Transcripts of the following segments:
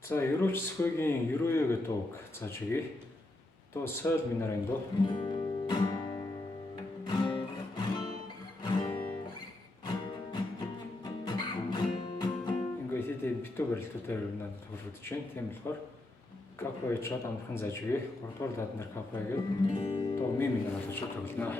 За ерөөч сэхүүгийн ерөөё гэдэг үг зааж өгье. То соль минорын до. Ингээ хэдий битүү барилтуудаар надад тохиолдож байна. Тийм болохоор капо ичээд амархан зааж өгье. 3 дугаар даад нар капо гэдэг то ми минор болж тоглоно.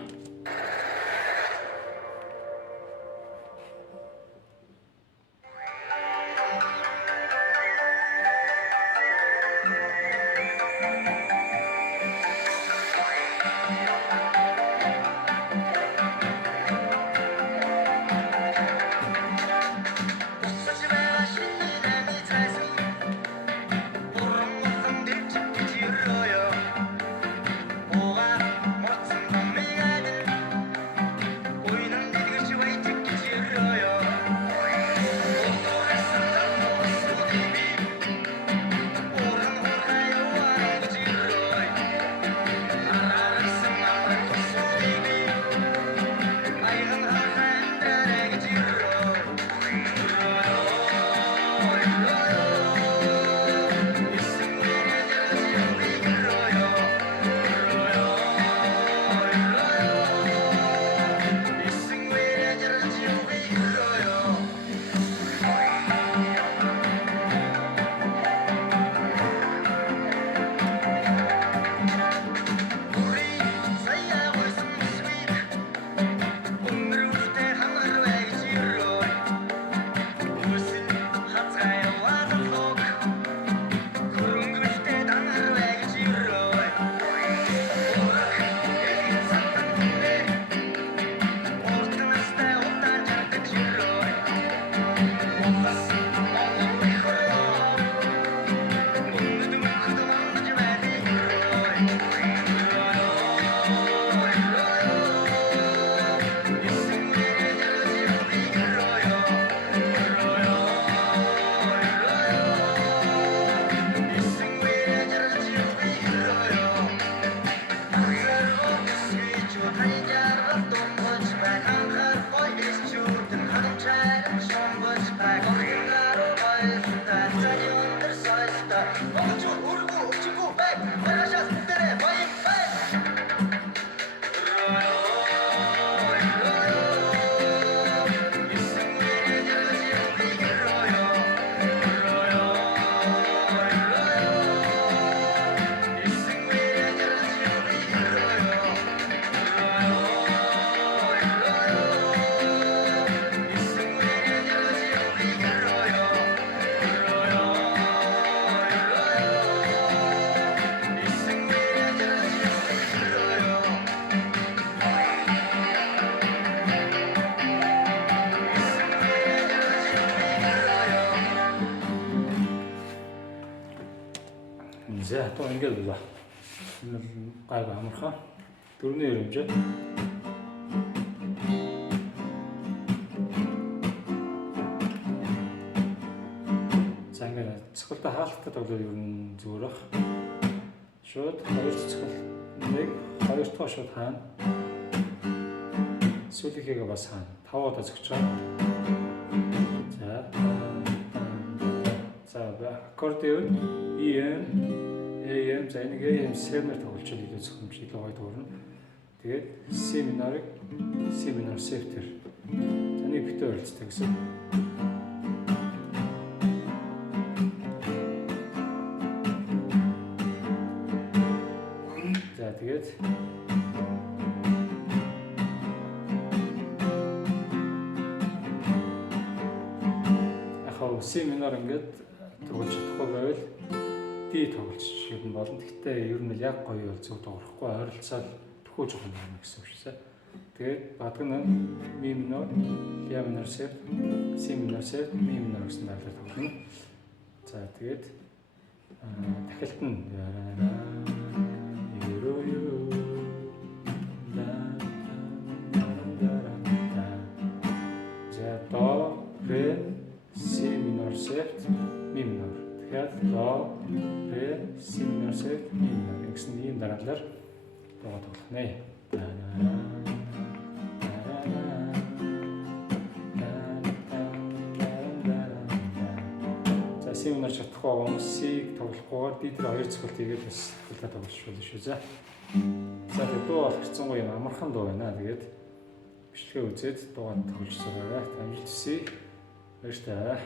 За то ингээд байна. Гайгүй амархан. Дөрөвний хэмжээ. За ингээд цохолтой хаалттай тоглоод ер нь зүгээр бах. Шууд хоёр цохол нэг хоёр дахь шууд хаана. Сүүлийнхээ бас хаана. 5 удаа зогчоо. За аккордеон AM за нэг AM сэмээр тоглож илүү зөвхөн илүү гоё дуурна. Тэгээд C минорыг C минор септер. За нэг битүү оролцдог гэсэн. За тэгээд ахаа C минор ингээд тоглож чадахгүй байвал D тоглож шийдэн болно. Гэхдээ ер нь яг гоё бол зөв тоглохгүй ойролцоол төхөө жоохон байна гэсэн үг шээ. Тэгээд бадаг нь ми минор, ля минор сеп, си минор сеп, ми минор гэсэн байдлаар тоглоно. За тэгээд дахилт нь за до, ре, си минор сеп, ми минор. Тэгэхээр до, ре, си минор сеп, ми минор гэсэн ийм дараалалаар тоглох нэ. За За C минор чадахгүй байгаа хүмүүс C-г тоглохгүйгээр D дээр хоёр цогцолт хийгээд бас хөлтөд тоглож болно шүү за. За тэгээд дуу бол хэцүү юм амархан дуу байна. Тэгээд бичлэгээ үзээд дуугаар тоглож сураарай. Амжилт хүсье. Баярлалаа.